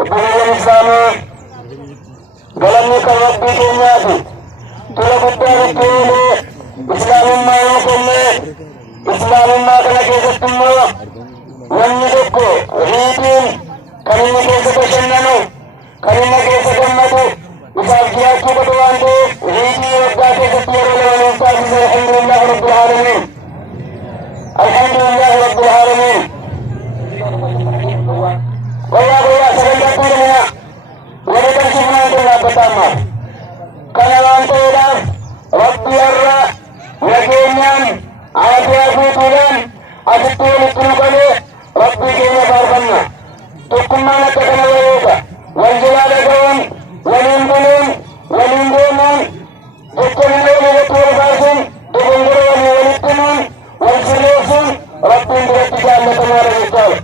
Obboleeyyan Islaamaa galanni kan rabbii keenyaati. Tola guddaa nutti uume islaamummaa yoo kenne islaamummaa kana keessatti immoo namni tokko riitiin kan inni keessa bashannanu kan inni keessa gammadu isaaf jiraachuu qabu waan ta'eef riitii waggaa keessatti yeroo lama nuuf taasise alhamdulillahi rabbil aalamiin. Alhamdulillahi rabbil aalamiin. Guyyaa sagantaa tuulamina wali qabsiifnaan kun dhaabbataa kana waan ta'eedhaaf rabbi irra nageenyaan aafiyaa guutuudhaan asitti walitti nu qabee rabbii keenya faarfanna. Tokkummaan akka kana wareega wal jalaa dhaga'uun waliin buluun waliin deemuun jecha malee walitti wal baasuun dogongora walii walitti himuun wal sirreessuun rabbiin biratti jaallatamaadha jechaadha.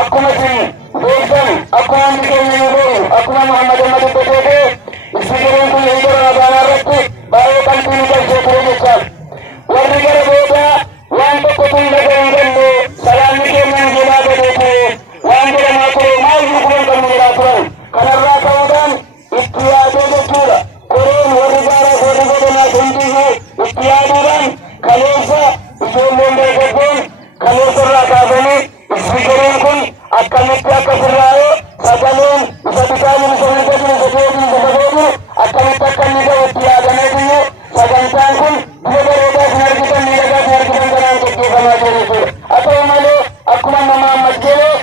Akkuma isin beektan akkuma hundi keenya nu beeknu akkuma Muhammad amma dubbatee ispiikeriin kun hindura magaalaa irratti baay'ee qalbii nu galchee ture jechaadha. Warri gara boodaa waan tokkotu hin dhaga'u hin galle salaamni keenyaan jedhaa gadee ture waan jedhamaa ture maal gurguran kan nu jedhaa turan. Kanarraa ka'uudhaan itti yaadee jechuudha. Koreen warri gaara warri godhanaa hundiyyuu itti yaaduudhaan kaleessa ijoolleen dargaggoon kaleessa irraa kaafanii ispiikeriin kun akkamitti akka sirraa'ee sagaleen isa bitaa jiru isa mirga jiru isa ta'ee jiru isa ta'ee jiru akkamitti akka inni ta'u itti yaadamee jiru sagantaan kun bifa bareedaa isin argitan miidhagaa isin argitan kanaan gaggeeffamaa jiru jechuudha. Haa ta'u malee akkuma nama ammas jedhee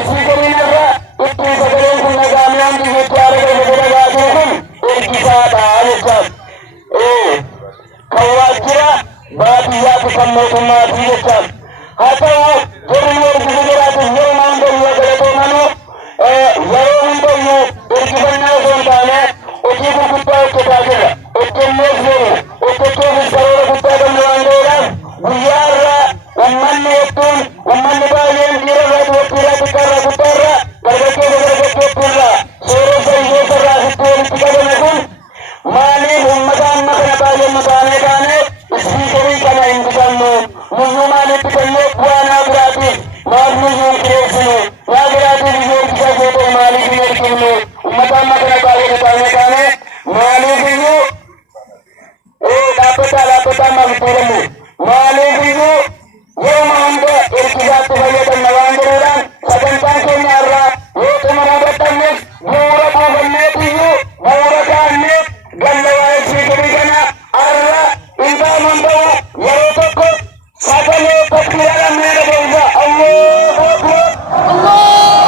ispiikeriin irra ittiin sagaleen kun nagaamee handi jecha haala gadi dhagaa jiru kun ergisaadha jechaadha. Kan waajjira baadiyyaatti kan mootummaatii jechaadha. Haa ta'u jirri ergisa jiraatuuf yeroo hundayyuu galatoomanuu yeroo hundayyuu ergifannaa osoo hin taane hojii gurguddaa hojjetaa jirra. Hojjennees jirra. Hojjechuufis karoora guddaa qabna waan ta'eedhaaf guyyaa irraa uummanni hedduun uummanni baay'een dhiira irraa dubartii irraa xiqqaa irraa guddaa irraa dargaggeessa dargaggeettii irraa sooressa hiyyeessa irraa asitti walitti qabame kun maaliif uummata amma kana baay'een nu taanee taane ispiikerii kana hin bitannu nuyyuu maaliif bitannee bu'aa naa biraatiif maaf nuyyuu hin kireessinu naa biraatiif iyyuu ergisaa yoo ta'e maaliif hin ergifnu uummata amma kana baay'ee nu taanee taane maaliif iyyuu dhaabbataa maaf itti jedhamu maaliif iyyuu yeroo hunda ergisaatti fayyadamna waan jedhuudhaan sagantaan keenya irraa yoo xumuruu dadhabnes bu'uura buufanneetiyyuu bu'uura kaa'anneef galla waa'ee ispiikerii kana irra hin baanuun ta'u yeroo tokko sagalee takbiiraadhaan mee dhageessa Allahu Akbar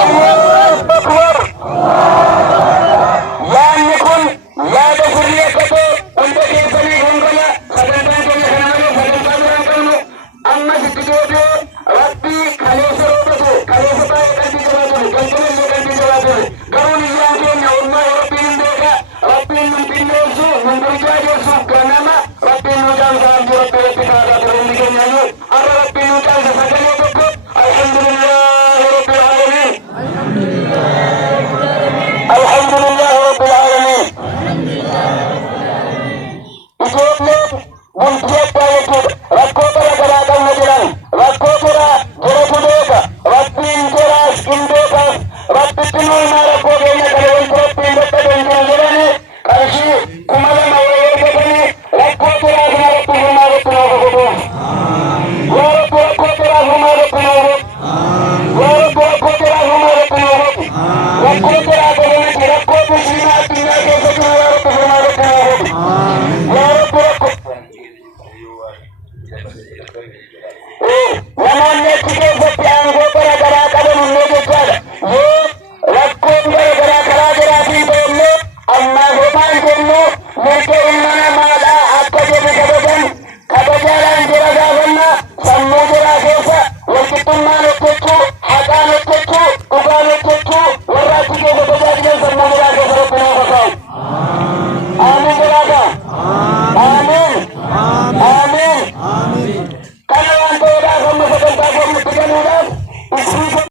Allahu Akbar. Yaadni kun yaada sirrii akka ta'e hunda keessanii kun kana sagantaan keenya kana malee sagantaa biraan qabnu ammas itti deebi'ee rabbii kaleessa roobatu kaleessa baay'ee qalbii jabaa ture galgalallee qalbii jabaa ture garuu niyyaan keenya oolmaa rabbiin hin beeka rabbiin nun xinneessu nun burjaajessuuf ganama rabbiin nu caalsa abdii rabbii rabbi kaasaa ture hundi keenyayyuu amma rabbiin nu caalsa sagalee tokko alhamdulillahi rabbil aalamiin alhamdulillahi rabbil aalamiin. Ijoolleen bultii addaa jechuudha. Rakkoo gara garaa qabna jedhan rakkoo jira jiratu beeka rabbiin jiraas hin beekaas rabbitti nu himaa